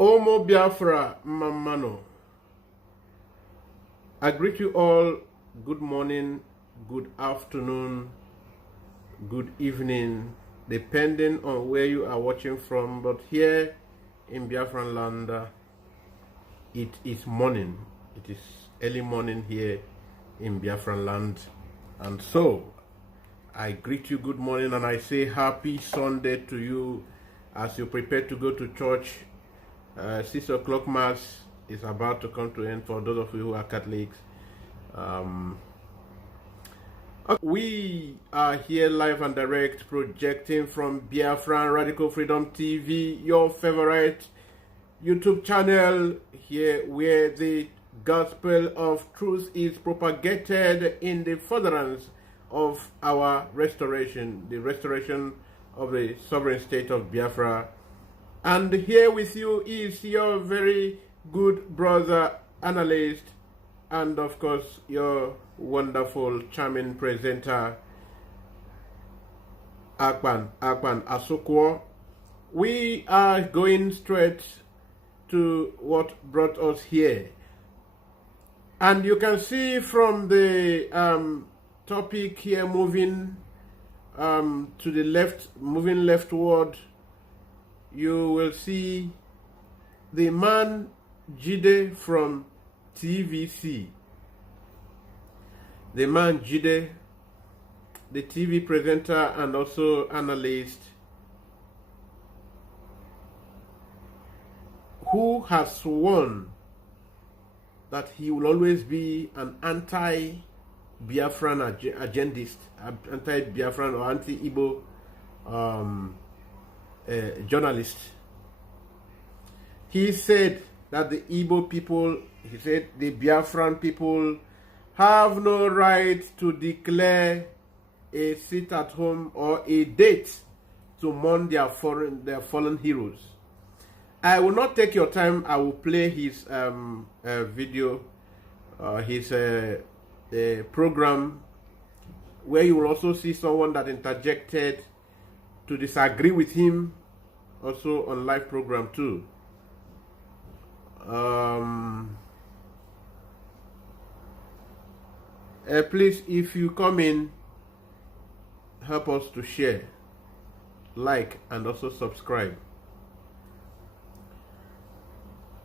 Omo Biafra Mamano. I greet you all. Good morning, good afternoon, good evening, depending on where you are watching from. But here in Biafran land, it is morning. It is early morning here in Biafran land. And so, I greet you good morning and I say happy Sunday to you as you prepare to go to church. 6 o'clock mass is about to come to end for those of you who are Catholics. We are here live and direct, projecting from Biafra Radical Freedom TV, your favorite YouTube channel, here where the gospel of truth is propagated in the furtherance of our restoration, the restoration of the sovereign state of Biafra. And here with you is your very good brother, analyst, and of course your wonderful, charming presenter, Akpan Asokwo. We are going straight to what brought us here. And you can see from the topic here moving to the left, moving leftward, you will see the man Jide from TVC. The man Jide, the TV presenter and also analyst, who has sworn that he will always be an anti-Biafran agendist, anti-Biafran or anti-Igbo journalist. He said that the Igbo people, he said the Biafran people have no right to declare a sit at home or a date to mourn their fallen heroes. I will not take your time. I will play his video, his program, where you will also see someone that interjected to disagree with him, also on live program too. Please, if you come in, help us to share, like, and also subscribe.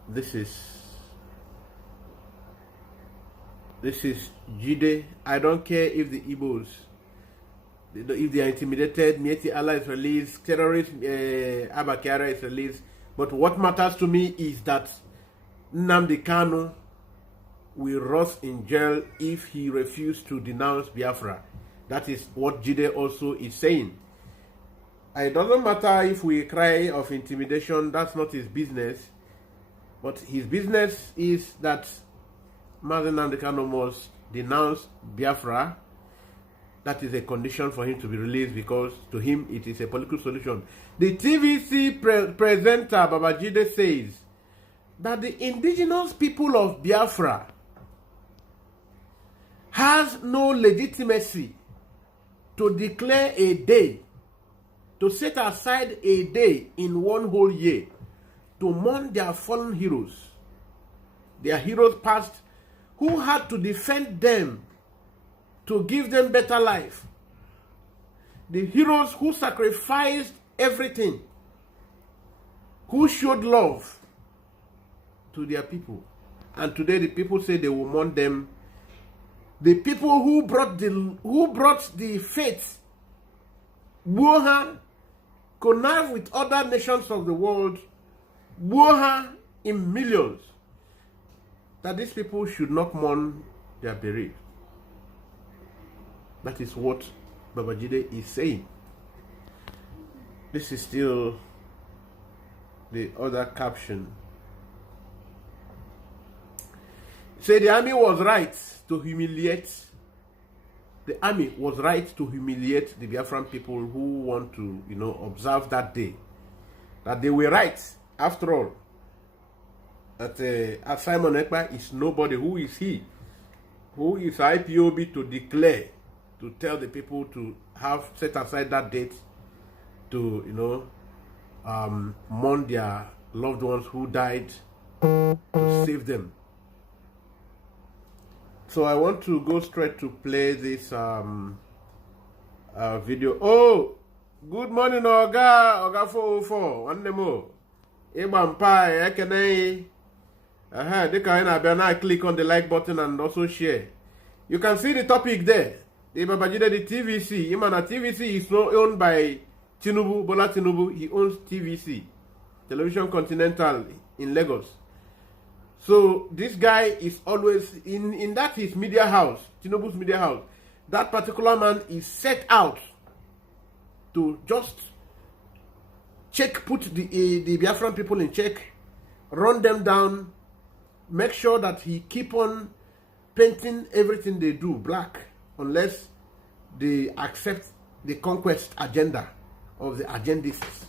This is Jide. I don't care if the Igbos, if they are intimidated, Mieti Allah is released, terrorist Abakara is released. But what matters to me is that Nnamdi Kanu will rot in jail if he refused to denounce Biafra. That is what Jide also is saying. It doesn't matter if we cry of intimidation, that's not his business. But his business is that Nnamdi Kanu must denounce Biafra. That is a condition for him to be released, because to him it is a political solution. The TVC presenter Babajide says that the indigenous people of Biafra has no legitimacy to declare a day, to set aside a day in one whole year to mourn their fallen heroes, their heroes past, who had to defend them, to give them better life. The heroes who sacrificed everything, who showed love to their people. And today the people say they will mourn them. The people who brought the faith, Wuhan, connive with other nations of the world, Wuhan in millions, that these people should not mourn their bereaved. That is what Babajide is saying. This is still the other caption. Say the army was right to humiliate. The army was right to humiliate the Biafran people who want to, observe that day. That they were right, after all. That Simon Ekpa is nobody. Who is he? Who is IPOB to declare, to tell the people to have set aside that date to, mourn their loved ones who died to save them. So I want to go straight to play this video. Oh, good morning, Oga 404. One more. Ibam Pai, Ekene. Click on the like button and also share. You can see the topic there. The TVC. Imana TVC is not owned by Tinubu, Bola Tinubu. He owns TVC, Television Continental in Lagos. So this guy is always in that his media house, Tinubu's media house. That particular man is set out to just put the Biafran people in check, run them down, make sure that he keep on painting everything they do black unless they accept the conquest agenda of the agendists.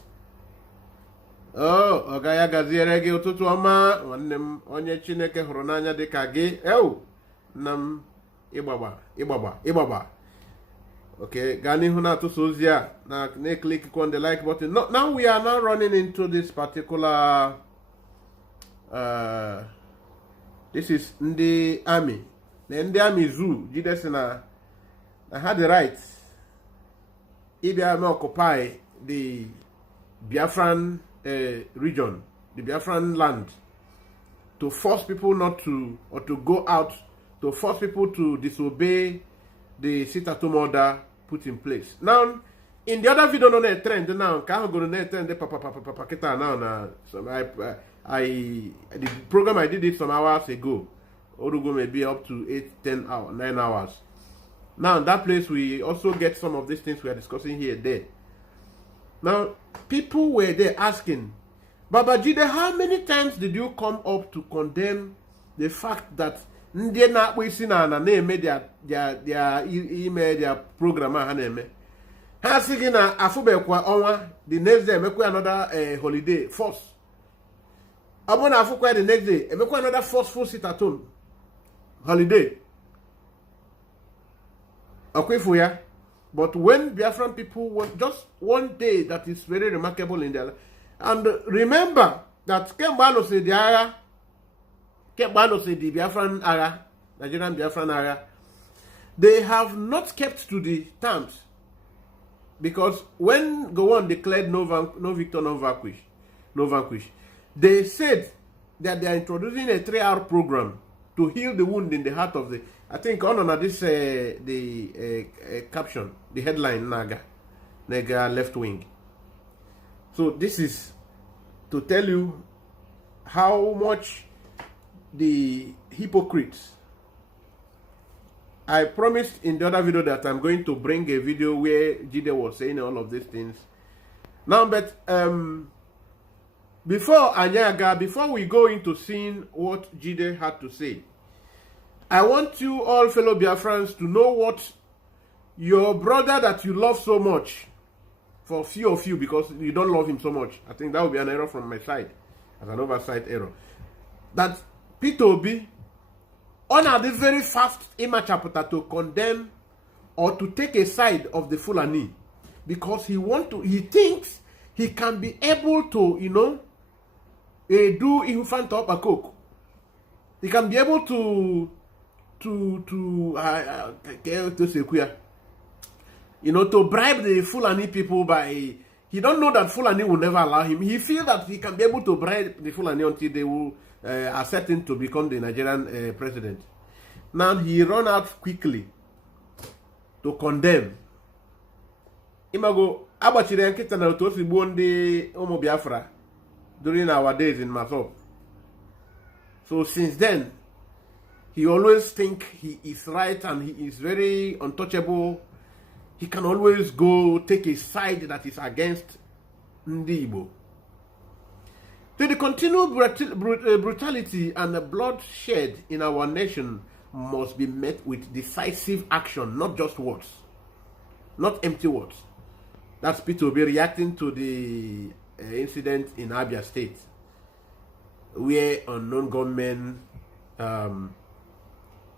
Oh, Ogaya gaziere gị ụtụtụ ọma nwanne m onye Chineke hụrụ n'anya dịka gị. Nam ịgbagba. Okay, gaa n'ihu na-atụsa ozi a na-click on the like button. Now we are now running into this particular this is ndị army. Na ndị army zoo Jide sị na had the right ịbịa occupy the Biafran region, the Biafran land, to force people not to, or to go out, to force people to disobey the sit-at-home order put in place. Now, in the other video, no trend now. Can't go to trend. Papa now. So the program I did it some hours ago. Orugo may be up to 8, 10 hours, 9 hours. Now, that place we also get some of these things we are discussing here there. Now, people were there asking, Baba Jide, how many times did you come up to condemn the fact that ndị na-akpọ isi na na-eme their program ha na-eme? Ha sị gị na afụbekwa ọnwa, the next day emekwa another holiday force. Ọ bụ na afụkwa the next day emekwa another forceful sit-at-home holiday. Okwefu ya. But when Biafran people want just one day that is very remarkable in their life. And remember that Kembano said the Biafran area, Nigerian Biafran area, they have not kept to the terms. Because when Gowon declared no victor, no vanquish, they said that they are introducing a 3-hour program to heal the wound in the heart of the, I think on this caption, the headline Naga left wing. So this is to tell you how much the hypocrites. I promised in the other video that I'm going to bring a video where Jide was saying all of these things. Now, but before we go into seeing what Jide had to say, I want you all fellow Biafrans to know what your brother that you love so much, for few of you because you don't love him so much. I think that would be an error from my side, as an oversight error. That Peter Obi, on the very first image to condemn or to take a side of the Fulani, because he thinks he can be able to, do infant up a cook. He can be able to bribe the Fulani people by, he don't know that Fulani will never allow him. He feels that he can be able to bribe the Fulani until they will accept him to become the Nigerian president. Now he run out quickly to condemn. Imago abachire nkita na otu osigbo ndị ụmụ Biafra during our days in Masop. So since then, he always think he is right and he is very untouchable. He can always go take a side that is against Ndi Igbo. So the continued brutality and the bloodshed in our nation must be met with decisive action, not just words, not empty words. That's Peter Obi reacting to the incident in Abia State, where unknown gunmen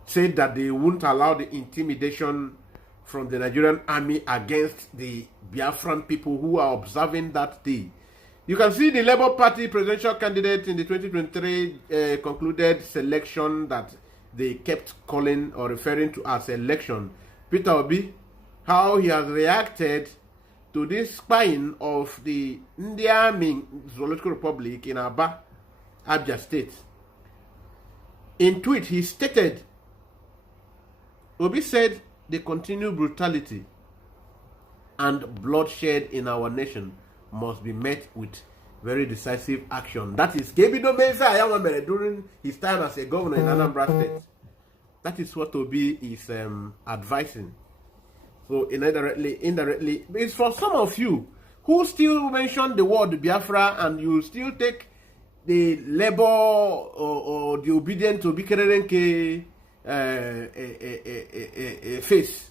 said that they won't allow the intimidation from the Nigerian army against the Biafran people who are observing that day You can see the Labour Party presidential candidate in the 2023 concluded selection that they kept calling or referring to as election. Peter Obi, how he has reacted to this spying of the Indian Zoological Republic in Aba, Abia State. In tweet, he stated, Obi said the continued brutality and bloodshed in our nation must be met with very decisive action. That is Gebido Meza during his time as a governor in Anambra State. That is what Obi is advising. So indirectly, it's for some of you who still mention the word Biafra and you still take the labor or the obedient to Bikerenke face.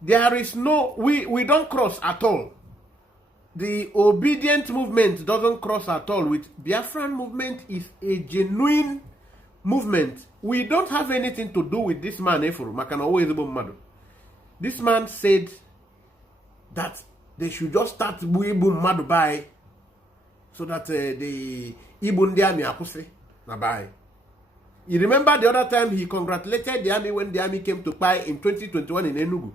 There is no, we don't cross at all. The obedient movement doesn't cross at all. With Biafran movement is a genuine movement. We don't have anything to do with this man, Efuru Makana. This man said that they should just start Ibu Madu by so that the Ibundi army akuse na by. You remember the other time he congratulated the army when the army came to Pai in 2021 in Enugu,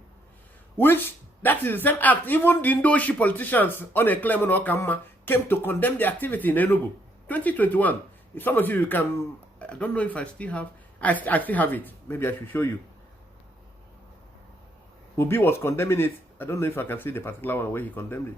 which that is the same act. Even the Indoshi politicians on a claim on Okama came to condemn the activity in Enugu 2021. If some of you can, I don't know if I still have, I still have it. Maybe I should show you. Obi was condemning it. I don't know if I can see the particular one where he condemned it.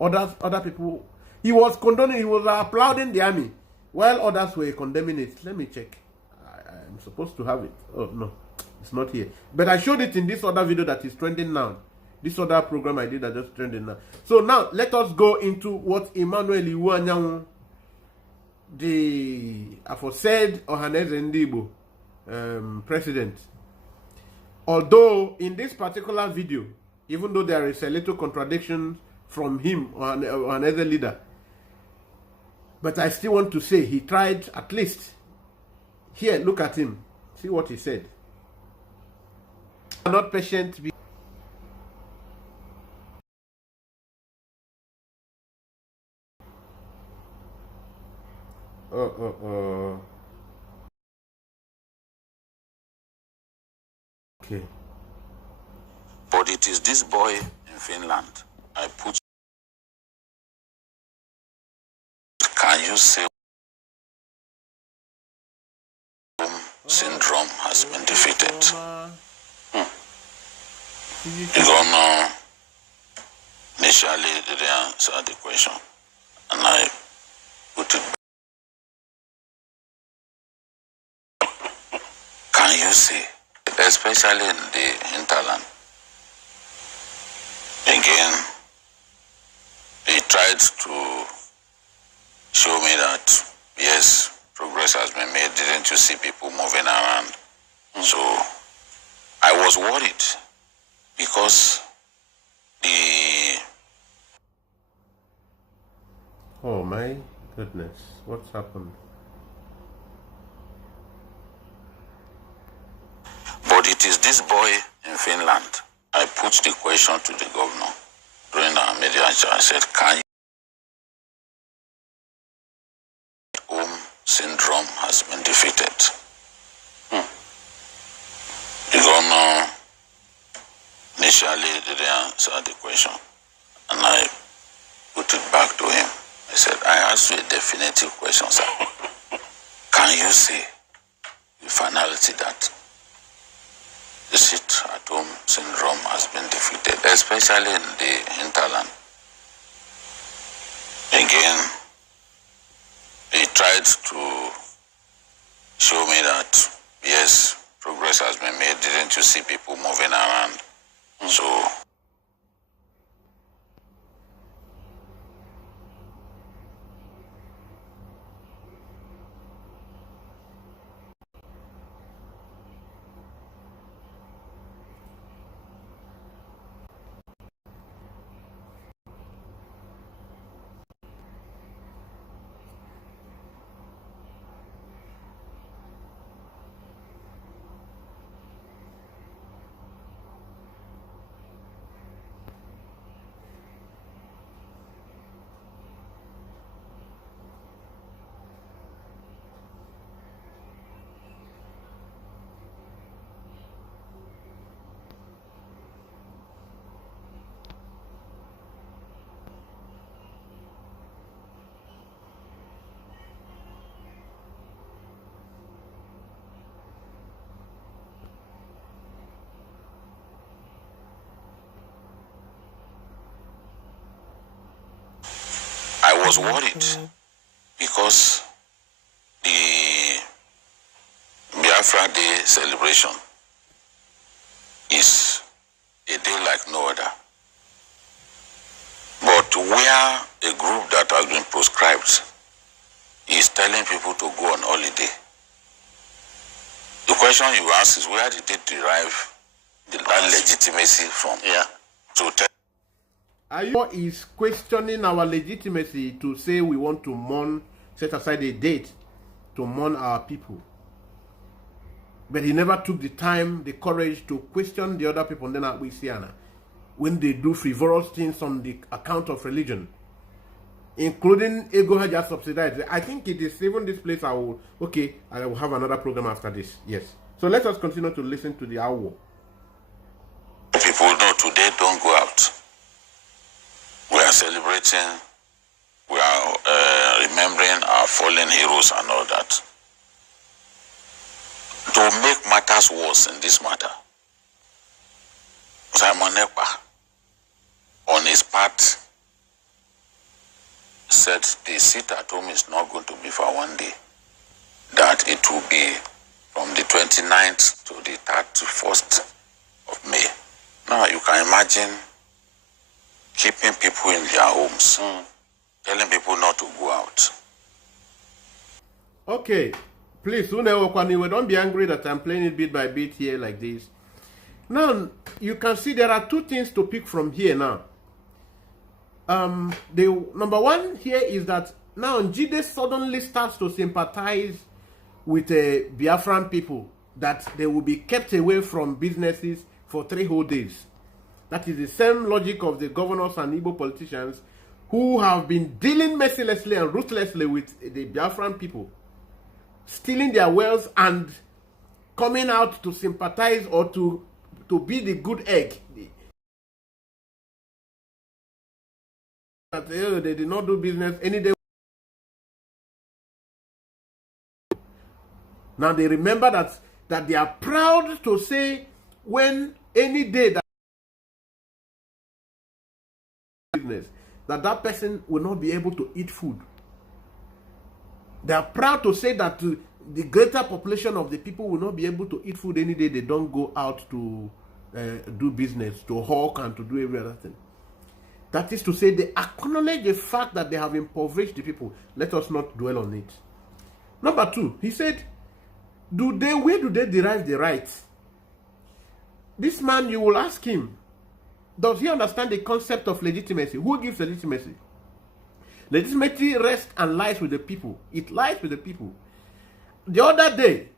Other people, he was condoning, he was applauding the army, while others were condemning it. Let me check. I'm supposed to have it. Oh, no, it's not here. But I showed it in this other video that is trending now. This other program I did that just trending now. So now, let us go into what Emmanuel Iwuanyanwu, the aforesaid Ohaneze Ndigbo president. Although in this particular video, even though there is a little contradiction from him or another leader, but I still want to say he tried at least. Here, look at him. See what he said. I'm not patient. Okay. But it is this boy in Finland. I put. Can you say syndrome has been defeated? You don't know. Initially, they didn't answer the question, and I put it. Can you see, especially in the hinterland? Again, he tried to show me that, yes, progress has been made. Didn't you see people moving around? So I was worried because Oh my goodness, what's happened? But it is this boy in Finland. I put the question to the governor during our media. I said, can you syndrome has been defeated? The governor initially didn't answer the question, and I put it back to him. I said, I asked you a definitive question, sir. Can you say with finality that the sit-at-home syndrome has been defeated, especially in the hinterland? Again, he tried to show me that, yes, progress has been made. Didn't you see people moving around? So I was worried because the Biafra Day celebration is a day like no other. But where a group that has been proscribed is telling people to go on holiday, the question you ask is, where did it derive that legitimacy from? Yeah. To tell is questioning our legitimacy to say we want to mourn, set aside a date to mourn our people. But he never took the time, the courage to question the other people when they do frivolous things on the account of religion, including Ego Haja subsidized. I think it is even this place I will have another program after this. Yes. So let us continue to listen to the hour. people know today don't go out. We are celebrating, we are remembering our fallen heroes and all that. To make matters worse in this matter, Simon Ekpa, on his part, said the sit at home is not going to be for one day, that it will be from the 29th to the 31st of May. Now you can imagine keeping people in their homes, telling people not to go out. Okay, please, don't be angry that I'm playing it bit by bit here like this. Now, you can see there are two things to pick from here now. The number one here is that now Jide suddenly starts to sympathize with Biafran people, that they will be kept away from businesses for 3 whole days. That is the same logic of the governors and Igbo politicians who have been dealing mercilessly and ruthlessly with the Biafran people, stealing their wealth and coming out to sympathize or to be the good egg. That they did not do business any day. Now they remember that they are proud to say when any day that business, that person will not be able to eat food. They are proud to say that the greater population of the people will not be able to eat food any day they don't go out to do business, to hawk and to do every other thing. That is to say, they acknowledge the fact that they have impoverished the people. Let us not dwell on it. Number 2, he said, where do they derive the rights? This man, you will ask him, does he understand the concept of legitimacy? Who gives legitimacy? Legitimacy rests and lies with the people. It lies with the people. The other day,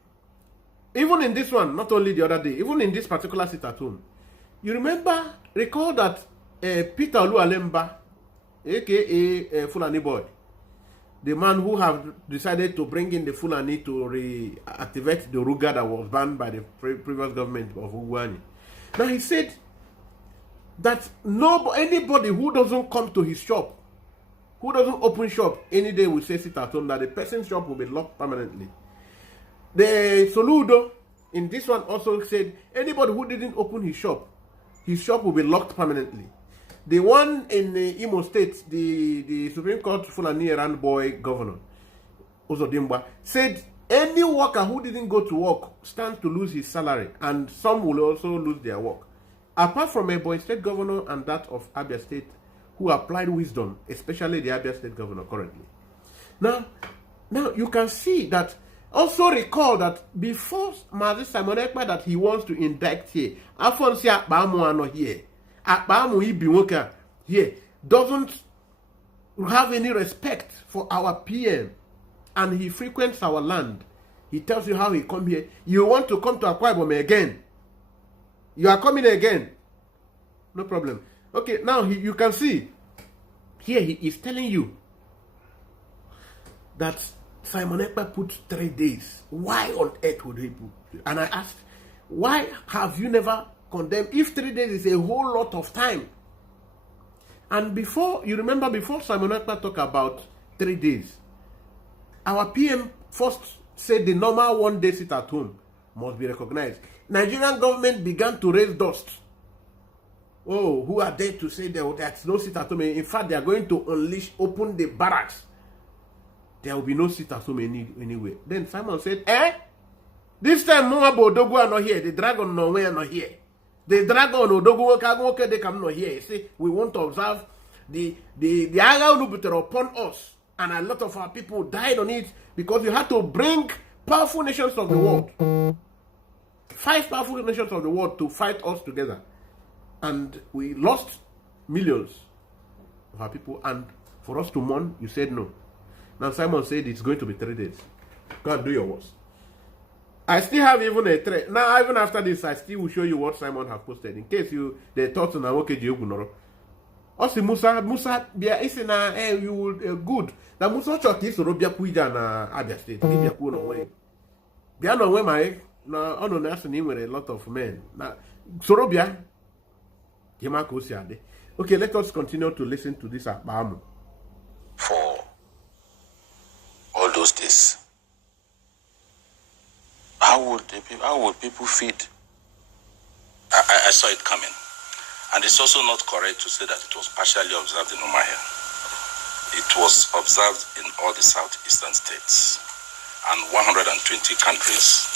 even in this one, not only the other day, even in this particular sit at home, you recall that Peter Oluwalemba, aka Fulani Boy, the man who have decided to bring in the Fulani to reactivate the Ruga that was banned by the previous government of Ugwani. Now he said that anybody who doesn't come to his shop, who doesn't open shop any day will say sit at home, that the person's shop will be locked permanently. The Soludo in this one also said anybody who didn't open his shop will be locked permanently. The one in Imo State, the Supreme Court Fulani Iran boy governor, Uzodimba, said any worker who didn't go to work stands to lose his salary, and some will also lose their work. Apart from Ebonyi State governor and that of Abia State, who applied wisdom, especially the Abia State governor currently. Now you can see that. Also recall that before Mazi Simon Ekpa that he wants to indict here, Afonsi Akpamu ano here, Akpamu Ibiwoka here, doesn't have any respect for our PM, and he frequents our land. He tells you how he come here. You want to come to Akwa Ibom again? You are coming again? No problem. Okay, now you can see here he is telling you that Simon Ekpa put 3 days. Why on earth would he put? And I asked, why have you never condemned? If 3 days is a whole lot of time. And before Simon Ekpa talked about 3 days, our PM first said the normal 1 day sit at home must be recognized. Nigerian government began to raise dust. oh, who are they to say that's no sit at home? In fact, they are going to open the barracks. There will be no sit at home anyway. Then Simon said, this time Moab Odogu are not here. The dragon Norway are not here. The dragon Odogu they come not here. You see, we want to observe the Aga upon us. And a lot of our people died on it because you had to bring powerful nations of the world. 5 powerful nations of the world to fight us together. And we lost millions of our people. And for us to mourn, you said no. Now Simon said it's going to be 3 days. Go and do your worst. I still have even a thread. Now, even after this, I still will show you what Simon have posted. In case they thought na okay Jiogunoro. Also Musa bia isi na you will good. Na Musa chọrọ isoro bịa kwija na Abia State. Bịa kwuo na onwe. Bịa na onwe ma na ọnụ na asị na nwere a lot of men. Na soro bịa. Kema ka o si adị. Okay, let us continue to listen to this akpamu. For all those days, how would people feed? I saw it coming. And it's also not correct to say that it was partially observed in Umahia. It was observed in all the southeastern states and 120 countries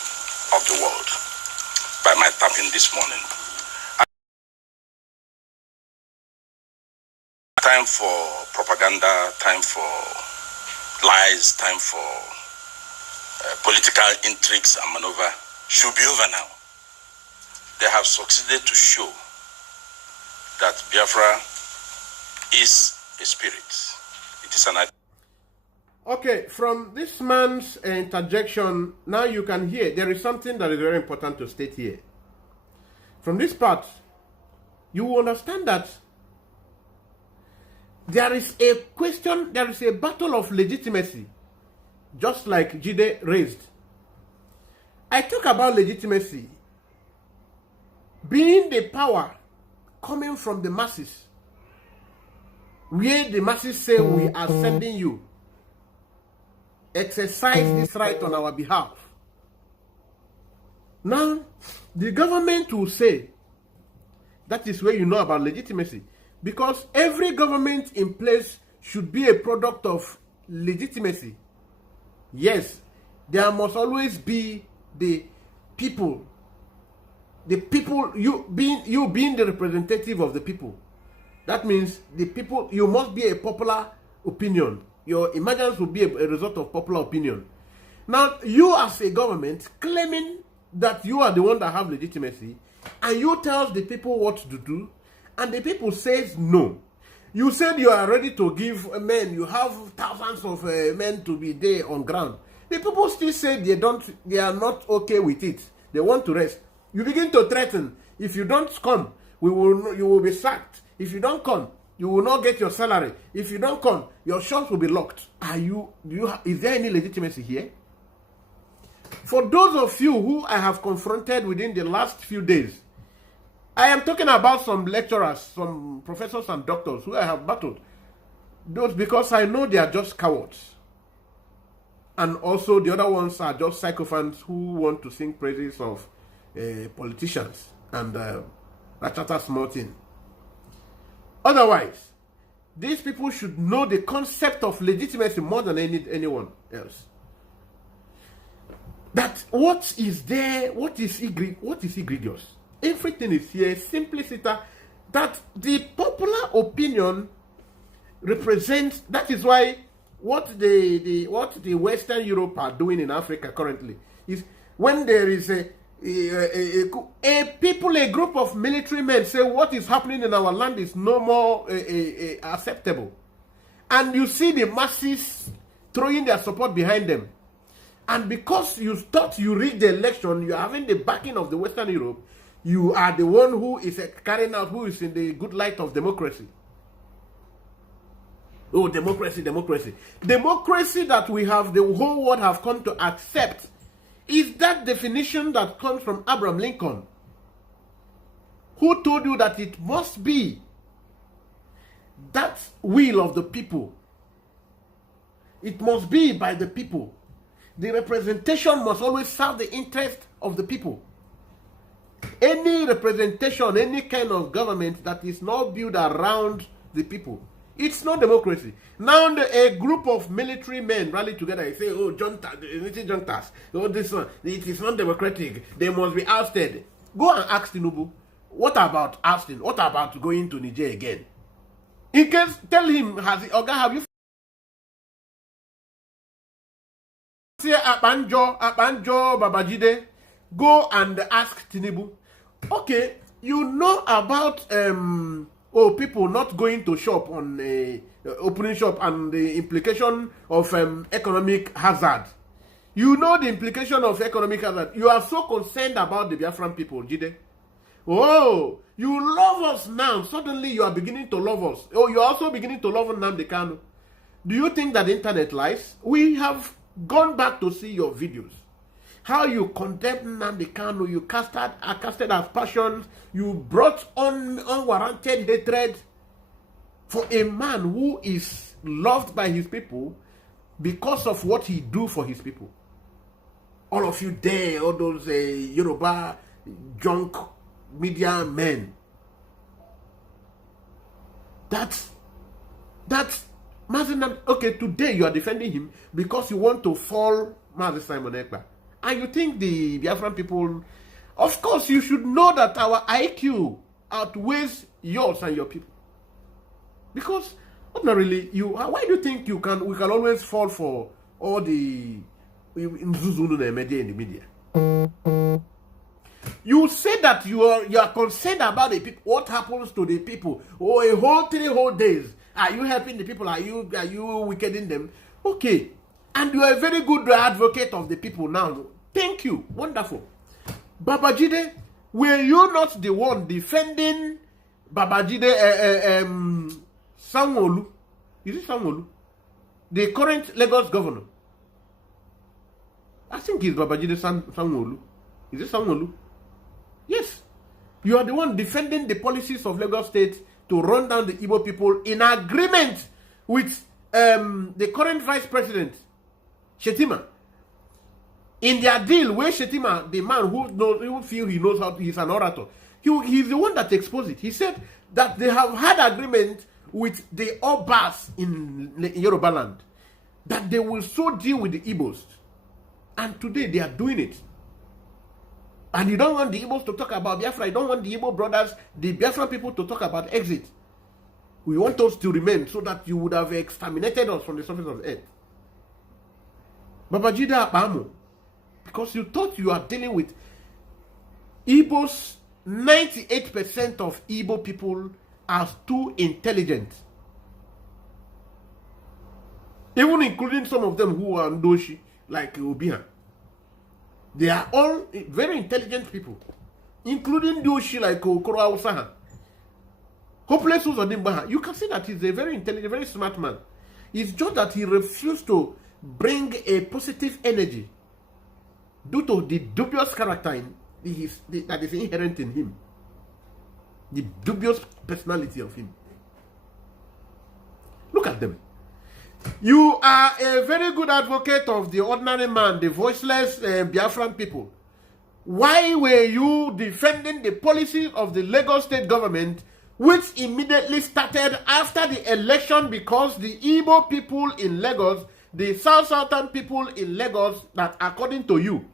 of the world by my tapping this morning. Time for propaganda, time for lies, time for political intrigues and maneuver should be over now. They have succeeded to show that Biafra is a spirit. It is an idea. Okay, from this man's interjection, now you can hear there is something that is very important to state here. From this part, you will understand that there is a question, there is a battle of legitimacy, just like Jide raised. I talk about legitimacy being the power coming from the masses, where the masses say we are sending you. Exercise this right on our behalf. Now, the government will say, that is where you know about legitimacy. Because every government in place should be a product of legitimacy. Yes, there must always be the people. The people, you being the representative of the people. That means the people, you must be a popular opinion. Your emergence will be a result of popular opinion. Now, you as a government claiming that you are the one that have legitimacy, and you tell the people what to do, and the people says no. You said you are ready to give men, you have thousands of men to be there on ground. The people still say they are not okay with it. They want to rest. You begin to threaten. If you don't come, you will be sacked. If you don't come, you will not get your salary. If you don't come, your shops will be locked. Is there any legitimacy here? For those of you who I have confronted within the last few days, I am talking about some lecturers, some professors and doctors who I have battled. Those because I know they are just cowards. And also the other ones are just sycophants who want to sing praises of politicians and ratata small thing. Otherwise, these people should know the concept of legitimacy more than anyone else. That what is there, what is egregious? Everything is here, simplicity, that the popular opinion represents. That is why what the Western Europe are doing in Africa currently is when there is a group of military men say what is happening in our land is no more acceptable, and you see the masses throwing their support behind them, and because you thought you reached the election, you are having the backing of the Western Europe, you are the one who is carrying out, who is in the good light of democracy. Oh, democracy that we have, the whole world have come to accept, is that definition that comes from Abraham Lincoln, who told you that it must be that will of the people. It must be by the people. The representation must always serve the interest of the people. Any representation, any kind of government that is not built around the people, it's not democracy. Now a group of military men rally together and say, oh, juntas, oh, this one, it is not democratic, they must be ousted. Go and ask Tinubu, what about ousting? What about going to Niger again? In case, tell him, have you see Abanjo Babajide? Go and ask Tinubu. Okay, you know about people not going to shop on opening shop and the implication of economic hazard. You know the implication of economic hazard. You are so concerned about the Biafran people, Jide. Oh, you love us now. Suddenly you are beginning to love us. Oh, you are also beginning to love Nnamdi Kanu. Do you think that the internet lies? We have gone back to see your videos. How you condemned Nnamdi Kanu, you casted as passions, you brought on unwarranted hatred for a man who is loved by his people because of what he do for his people. All of you there, all those Yoruba junk media men. That's Mazi. Okay, today you are defending him because you want to fall Mazi Simon Ekpa. And you think the Biafran people, of course, you should know that our IQ outweighs yours and your people. Because ordinarily, why do you think we can always fall for all the Nzuzunu in the media? You say that you are concerned about the people. What happens to the people? Oh, a whole 3 whole days. Are you helping the people? Are you wickeding them? Okay. And you are a very good advocate of the people now. Thank you. Wonderful. Babajide, were you not the one defending Babajide Sanwo-Olu? Is it Sanwo-Olu? The current Lagos governor. I think it's Babajide Sanwo-Olu. Is it Sanwo-Olu? Yes. You are the one defending the policies of Lagos State to run down the Igbo people in agreement with the current vice president, Shetima. In their deal, where Shetima, the man who feel he knows how, he's an orator, he's the one that exposed it. He said that they have had agreement with the Obas in Yoruba land, that they will so deal with the Igbos. And today they are doing it. And you don't want the Igbos to talk about Biafra. You don't want the Igbo brothers, the Biafra people to talk about exit. We want us to remain so that you would have exterminated us from the surface of the earth. Babajide Apamo, because you thought you are dealing with Igbos. 98% of Igbo people are too intelligent. Even including some of them who are Ndoshi, like Obiha. They are all very intelligent people, including Ndoshi like Okoro Awusaha. Hopeless Uzodimbaha. You can see that he's a very intelligent, very smart man. It's just that he refused to bring a positive energy due to the dubious character that is inherent in him. The dubious personality of him. Look at them. You are a very good advocate of the ordinary man, the voiceless Biafran people. Why were you defending the policy of the Lagos state government, which immediately started after the election, because the Igbo people in Lagos, the Southern people in Lagos, that according to you,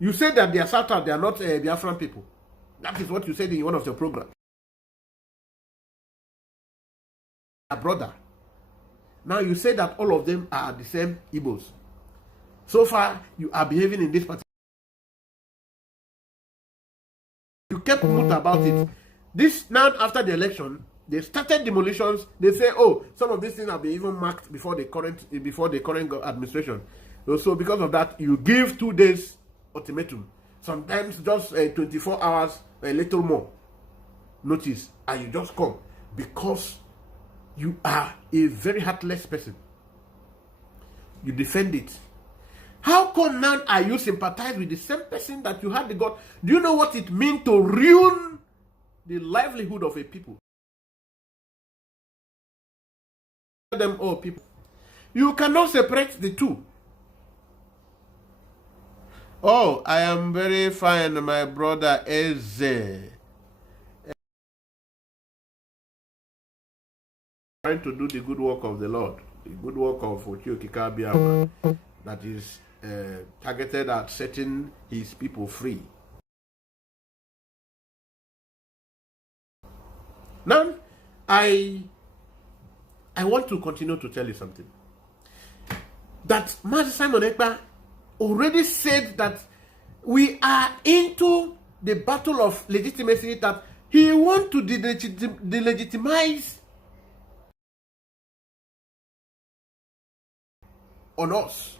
you said that they are Southern, they are not Biafran people. That is what you said in one of your programs. A brother. Now you say that all of them are the same Igbos. So far, you are behaving in this particular. You kept mute about it. This now after the election, they started demolitions. They say, oh, some of these things have been even marked before the current administration. So because of that, you give 2 days ultimatum. Sometimes just 24 hours, a little more notice, and you just come because you are a very heartless person. You defend it. How come now are you sympathize with the same person that you had the God? Do you know what it means to ruin the livelihood of a people? Them all people. You cannot separate the two. Oh, I am very fine, my brother Eze. Trying to do the good work of the Lord, the good work of Ochioka Biafra, that is targeted at setting his people free. Now, I want to continue to tell you something. That Master Simon Ekpa already said that we are into the battle of legitimacy, that he wants to delegitimize on us,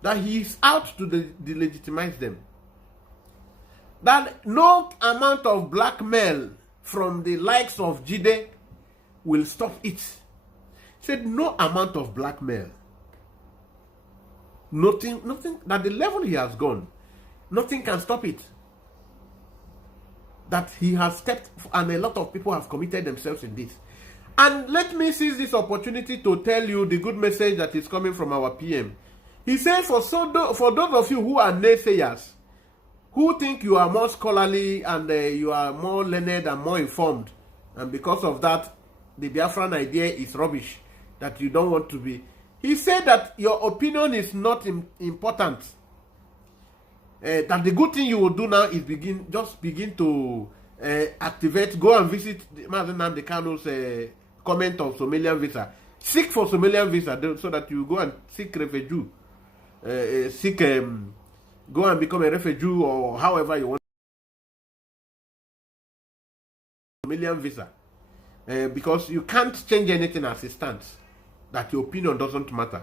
that he is out to delegitimize them, that no amount of blackmail from the likes of Jide will stop it. He said no amount of blackmail, nothing, that the level he has gone, nothing can stop it. That he has stepped, and a lot of people have committed themselves in this. And let me seize this opportunity to tell you the good message that is coming from our PM. He said, for those of you who are naysayers, who think you are more scholarly and you are more learned and more informed, and because of that, the Biafran idea is rubbish, that you don't want to be. He said that your opinion is not important. That the good thing you will do now is begin to activate, go and visit Mazen Nnamdi Kanu's comment of Somalian visa. Seek for Somalian visa so that you go and seek refugee. Go and become a refugee, or however you want. Somalian visa. Because you can't change anything as it stands. That your opinion doesn't matter.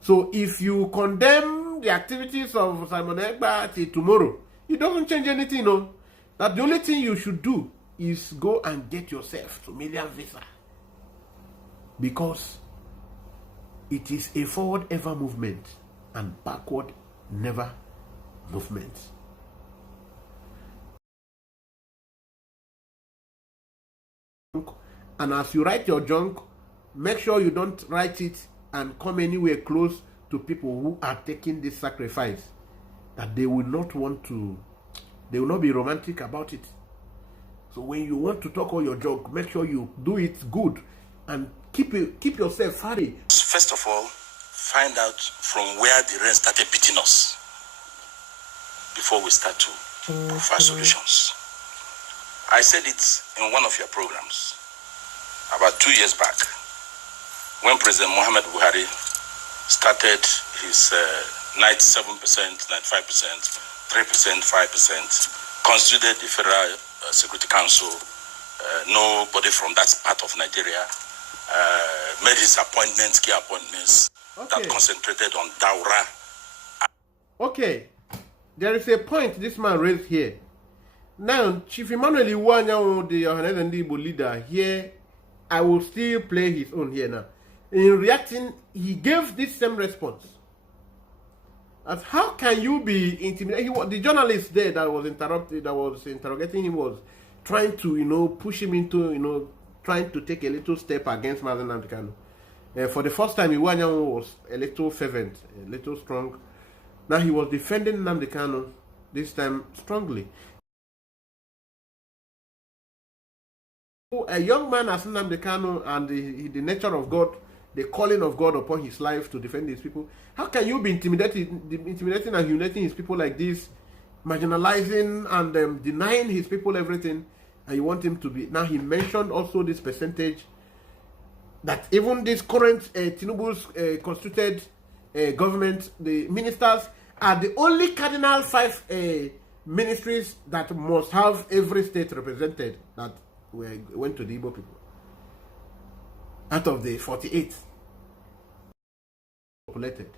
So if you condemn the activities of Simon Ekpa till tomorrow, it doesn't change anything, no. That the only thing you should do is go and get yourself Somalian visa. Because it is a forward ever movement and backward never movement. And as you write your junk, make sure you don't write it and come anywhere close to people who are taking this sacrifice, that they will not want to, they will not be romantic about it. So when you want to talk all your junk, make sure you do it good and keep yourself hardy. First of all, find out from where the rain started beating us before we start to provide solutions. I said it in one of your programs about 2 years back, when President Muhammad Buhari started his 97%, 95%, 3%, 5%, constituted the Federal Security Council, nobody from that part of Nigeria, made his appointments, key appointments, that concentrated on Daura. Okay, there is a point this man raised here. Now, Chief Emmanuel Iwanya, the Yohanan Igbo leader here, I will still play his own here now. In reacting, he gave this same response. As how can you be intimidated? The journalist there that was interrogating him was trying to, push him into, trying to take a little step against Mazen Nnamdi Kanu. For the first time, Iwanya was a little fervent, a little strong. Now he was defending Nnamdi Kanu, this time strongly. A young man as Nnamdi Kanu and the nature of God, the calling of God upon his life to defend his people. How can you be intimidating and humiliating his people like this, marginalizing and denying his people everything, and you want him to be? Now he mentioned also this percentage, that even this current Tinubu's constituted government, the ministers are the only cardinal 5 ministries that must have every state represented, that went to the Igbo people. Out of the 48 populated.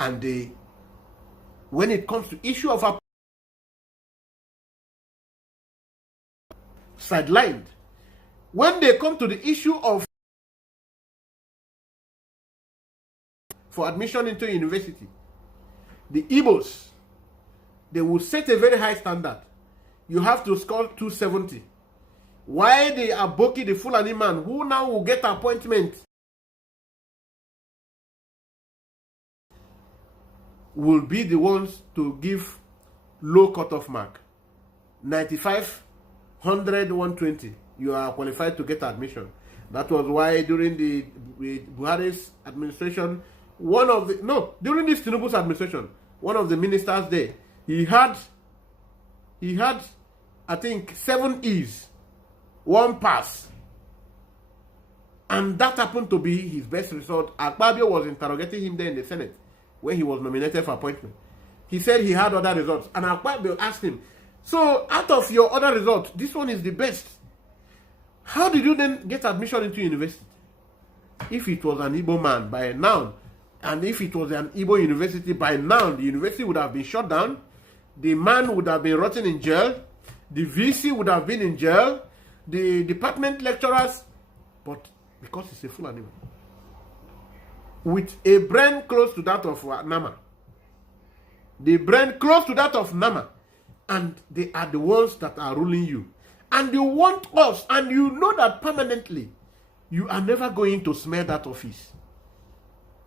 And when it comes to issue of our sidelined, when they come to the issue of for admission into university, the Igbos, they will set a very high standard. You have to score 270. Why the Aboki, the Fulani man, who now will get appointment will be the ones to give low cutoff mark. 95, 100, 120. You are qualified to get admission. That was why during the Buhari's administration, during this Tinubu's administration, one of the ministers there, he had, I think, 7 E's, 1 pass. And that happened to be his best result. Akpabio was interrogating him there in the Senate when he was nominated for appointment. He said he had other results. And Akpabio asked him, so out of your other results, this one is the best. How did you then get admission into university? If it was an Igbo man by now, and if it was an Igbo university by now, the university would have been shut down, the man would have been rotting in jail, the VC would have been in jail, the department lecturers, but because he's a fool anyway, with a brain close to that of Nama, the brain close to that of Nama, and they are the ones that are ruling you. And you want us, and you know that permanently, you are never going to smell that office.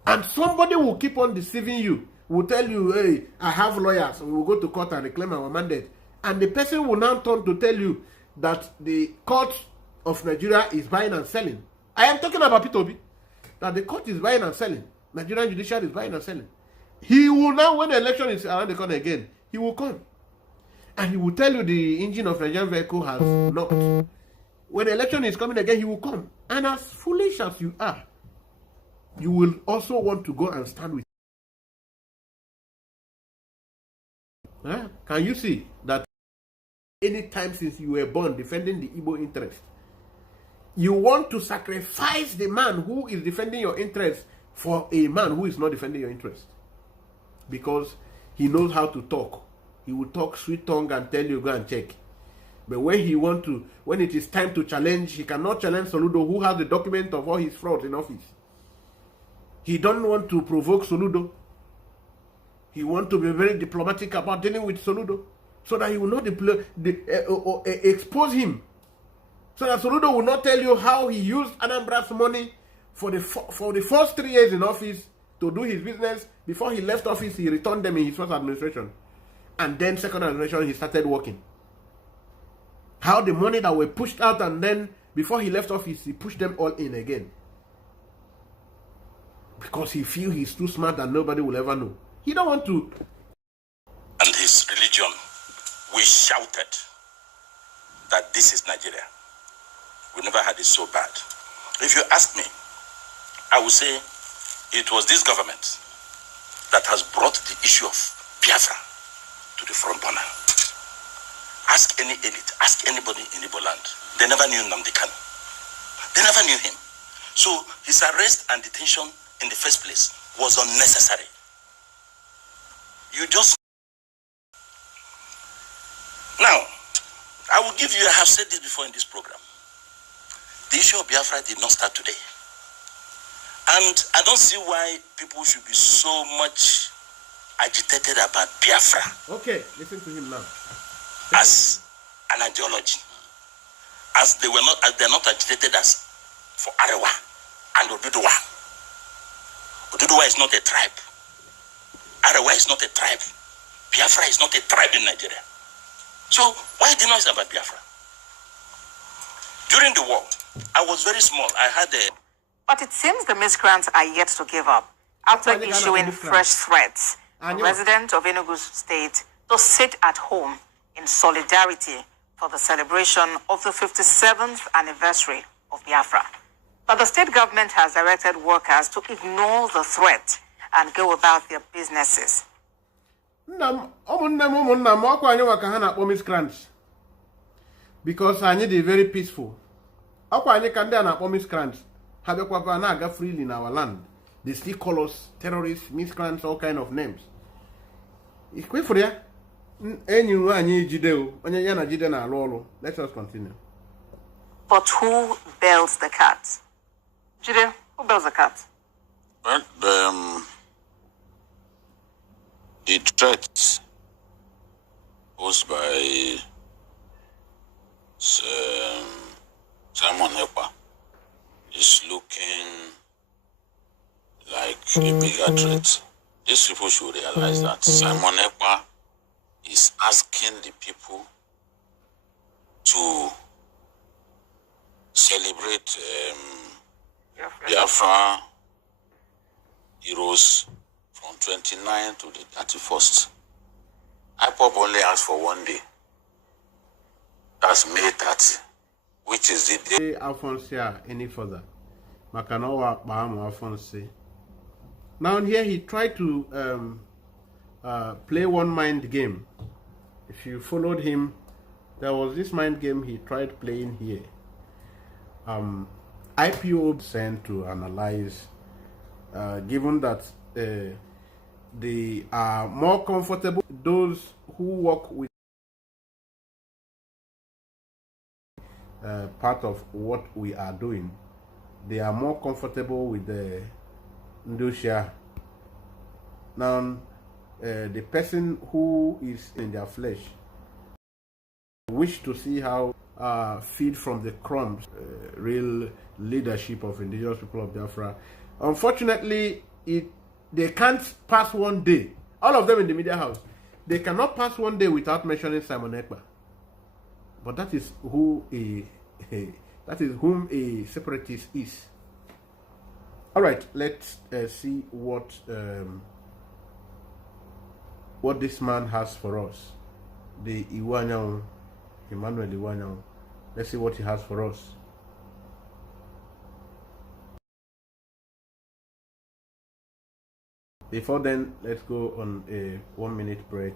And somebody will keep on deceiving you, will tell you, hey, I have lawyers, we will go to court and reclaim our mandate. And the person will now turn to tell you that the court of Nigeria is buying and selling. I am talking about P2B, that the court is buying and selling. Nigerian judiciary is buying and selling. He will now, when the election is around the corner again, he will come. And he will tell you the engine of Nigerian vehicle has knocked. When the election is coming again, he will come. And as foolish as you are, you will also want to go and stand with him. Can you see that any time since you were born defending the Igbo interest, you want to sacrifice the man who is defending your interest for a man who is not defending your interest? Because he knows how to talk. He will talk sweet tongue and tell you, go and check. But when it is time to challenge, he cannot challenge Soludo, who has the document of all his frauds in office. He don't want to provoke Soludo. He wants to be very diplomatic about dealing with Soludo, so that he will not expose him. So that Soludo will not tell you how he used Anambra's money for the first 3 years in office to do his business. Before he left office, he returned them in his first administration. And then second administration, he started working. How the money that were pushed out, and then before he left office, he pushed them all in again. Because he feels he's too smart and nobody will ever know. He don't want to. And his religion, we shouted that this is Nigeria. We never had it so bad. If you ask me, I would say it was this government that has brought the issue of Biafra to the front burner. Ask any elite, ask anybody in Igbo land. They never knew Nnamdi Kanu. They never knew him. So his arrest and detention in the first place was unnecessary. You just... Now, I will give you, I have said this before in this program. The issue of Biafra did not start today. And I don't see why people should be so much agitated about Biafra. Okay, listen to him now. As an ideology. As they're not agitated as for Arewa and Oduduwa. Oduduwa is not a tribe. Arewa is not a tribe. Biafra is not a tribe in Nigeria. So why the noise about Biafra? During the war, I was very small. I had a... But it seems the miscreants are yet to give up after issuing fresh threats to residents of Enugu State to sit at home in solidarity for the celebration of the 57th anniversary of Biafra. But the state government has directed workers to ignore the threat and go about their businesses. Because I need a very peaceful. Freely in our land. They still call us terrorists, miscreants, all kind of names. Let us continue. But who bails the cat? Jide, who bails the cat? Well, the threats posed by Simon Ekpa is looking like a bigger threat these people should realize that Simon Ekpa is asking the people to celebrate Biafra heroes from 29 to the 31st. IPOP only asked for 1 day. That's May 30, which is the day. Alphonse any further. Makanowa Baham Alphonse. Now here he tried to play one mind game. If you followed him, there was this mind game he tried playing here. IPO sent to analyze, given that they are more comfortable, those who work with part of what we are doing, they are more comfortable with the Ndosha. Now, the person who is in their flesh wish to see how feed from the crumbs real leadership of indigenous people of Biafra. Unfortunately, they can't pass 1 day. All of them in the media house, they cannot pass 1 day without mentioning Simon Ekpa. But that is who whom a separatist is. All right, let's see what this man has for us. The Iwanyang, Emmanuel Iwanyang. Let's see what he has for us. Before then, let's go on a 1-minute break.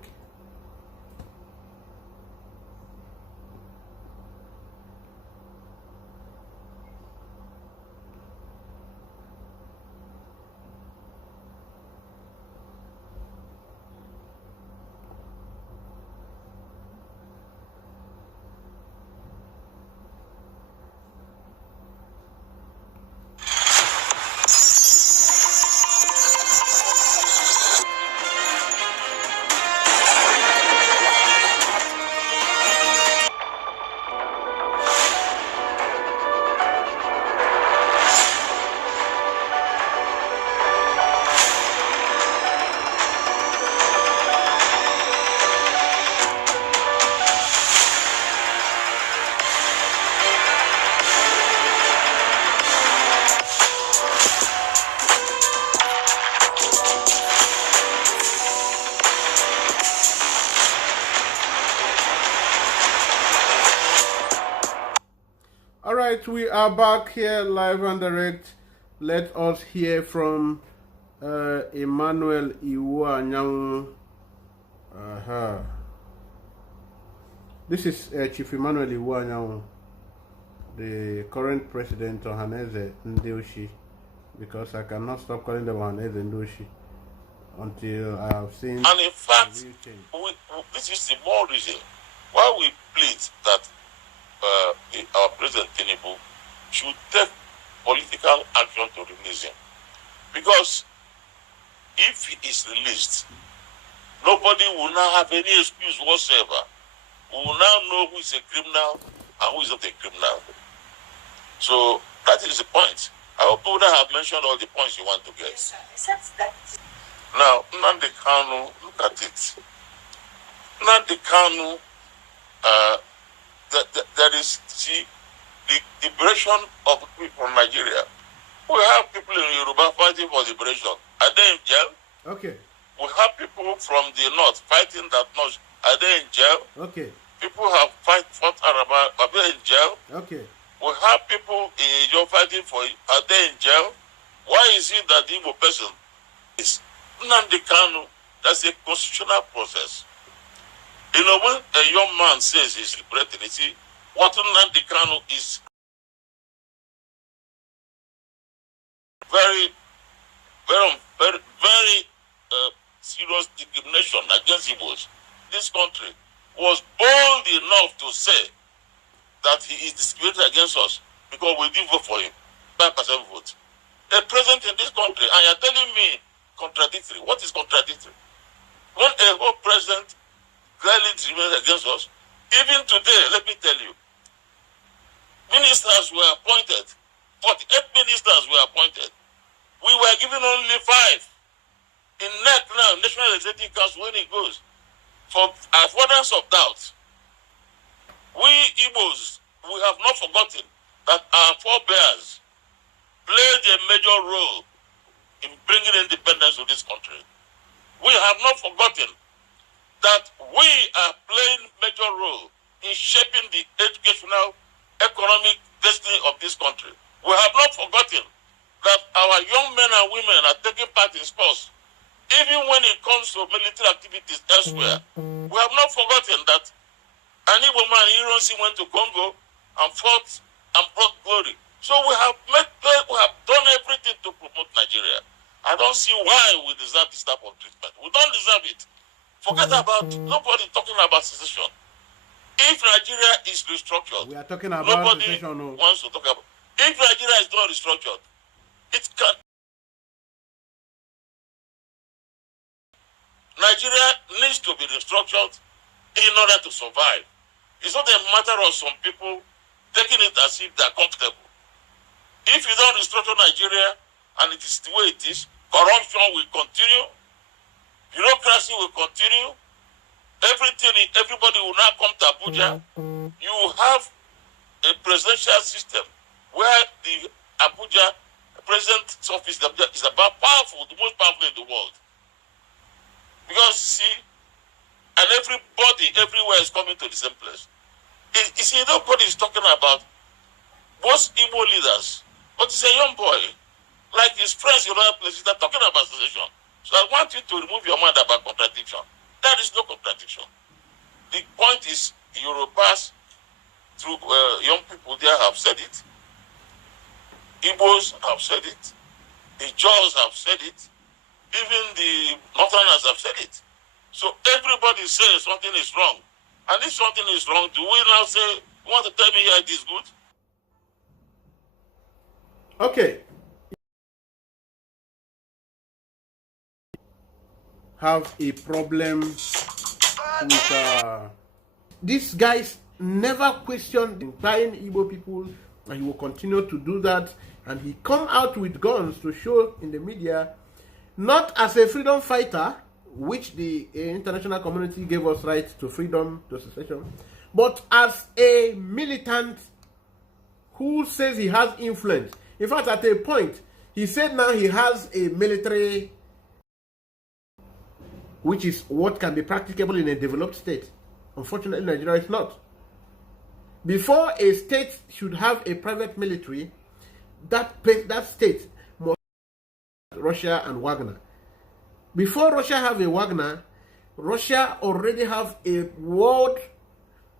All right, we are back here live and direct. Let us hear from Emmanuel Iwanyang. This is Chief Emmanuel Iwanyang, the current president of Haneze Ndoshi, because I cannot stop calling them Haneze Ndoshi until I have seen. And in fact, this is the more reason why we plead that our President Tinubu should take political action to release him. Because if he is released, nobody will now have any excuse whatsoever. We will now know who is a criminal and who is not a criminal. So that is the point. I hope you have mentioned all the points you want to get. Now, Nnamdi Kanu, look at it. Nnamdi Kanu, there is the liberation of people from Nigeria. We have people in Yoruba fighting for liberation. Are they in jail? Okay. We have people from the north fighting that north. Are they in jail? Okay. People have fought Araba. Are they in jail? Okay. We have people in Ijo fighting for. Are they in jail? Why is it that the Igbo person is Nnamdi Kanu? That's a constitutional process. You know, when a young man says he's liberating, you see, what Nnamdi Kanu is very serious discrimination against Igbos. This country was bold enough to say that he is discriminated against us because we didn't vote for him. 5% vote. A president in this country, and you're telling me contradictory. What is contradictory? When a whole president clearly discriminates against us, even today, let me tell you, ministers were appointed. 48 ministers were appointed. We were given only 5. in NEC now, National Executive Council, when it goes, for avoidance of doubt, we Igbos, we have not forgotten that our forebears played a major role in bringing independence to this country. We have not forgotten that we are playing major role in shaping the educational, economic destiny of this country. We have not forgotten that our young men and women are taking part in sports. Even when it comes to military activities elsewhere, we have not forgotten that an Igbo man, Ironsi, went to Congo and fought and brought glory. So we have done everything to promote Nigeria. I don't see why we deserve this type of treatment. We don't deserve it. Forget about, nobody talking about secession. If Nigeria is restructured, we are talking about nobody secession, wants to talk about. If Nigeria is not restructured, it can. Nigeria needs to be restructured in order to survive. It's not a matter of some people taking it as if they're comfortable. If you don't restructure Nigeria and it is the way it is, corruption will continue, bureaucracy will continue, everybody will now come to Abuja. You have a presidential system where the Abuja president's office is about powerful, the most powerful in the world. Because, see, and everybody everywhere is coming to the same place. You see, nobody is talking about most Igbo leaders, but it's a young boy, like his friends in other places, they're talking about secession. So I want you to remove your mind about contradiction. There is no contradiction. The point is, Yorubas, through young people there have said it. Igbos have said it. The Jaws have said it. Even the Northerners have said it. So everybody says something is wrong. And if something is wrong, do we now say, you want to tell me here it is good? Okay. Have a problem with these guys never questioned the entire Igbo people, and he will continue to do that. And he come out with guns to show in the media, not as a freedom fighter, which the international community gave us right to freedom, to secession, but as a militant who says he has influence. In fact, at a point, he said now he has a military, which is what can be practicable in a developed state. Unfortunately, Nigeria is not. Before a state should have a private military, that state must have Russia and Wagner. Before Russia have a Wagner, Russia already have a world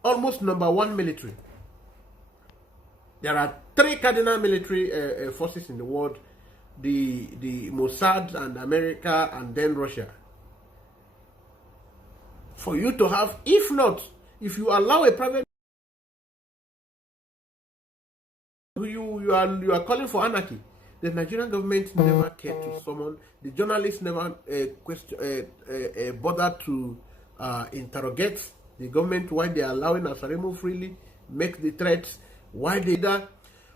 almost #1 military. There are 3 cardinal military forces in the world: the Mossad and America, and then Russia. For you to have, if you allow a private, you are calling for anarchy. The Nigerian government never cared to summon. The journalists never bothered to interrogate the government why they are allowing Asaremo freely make the threats. Why they that?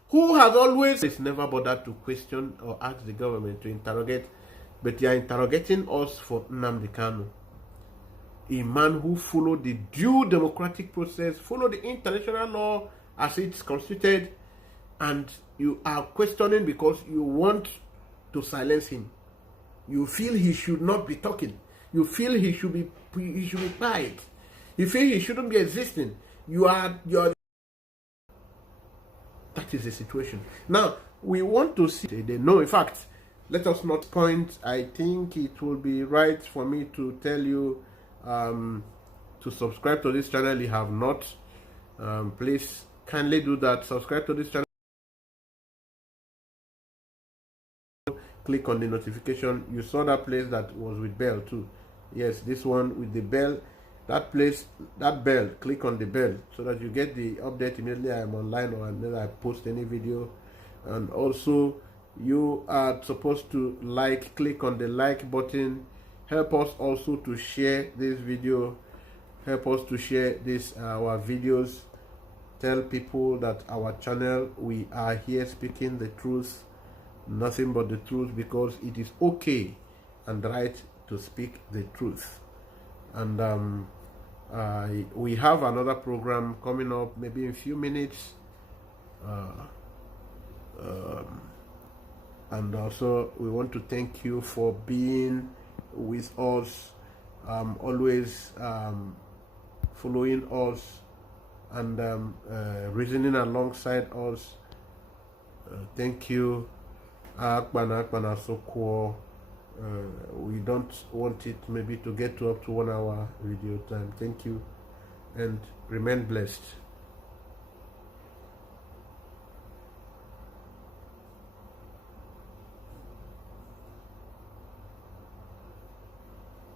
Who has always never bothered to question or ask the government to interrogate, but they are interrogating us for Nnamdi Kanu, a man who followed the due democratic process, followed the international law as it's constituted, and you are questioning because you want to silence him. You feel he should not be talking. You feel he should be quiet. You feel he shouldn't be existing. You are. That is the situation. Now we want to see. They know. In fact, let us not point. I think it will be right for me to tell you to subscribe to this channel. You have not. Please kindly do that. Subscribe to this channel. Click on the notification. You saw that place that was with bell too. Yes, this one with the bell. That place, that bell, click on the bell so that you get the update immediately I am online or whenever I post any video. And also you are supposed to click on the like button. Help us also to share this video. Help us to share this our videos. Tell people that our channel, we are here speaking the truth, nothing but the truth, because it is okay and right to speak the truth. And we have another program coming up maybe in a few minutes. And also we want to thank you for being with us, always following us and reasoning alongside us. Thank you. We don't want it maybe to get up to 1 hour video time. Thank you and remain blessed.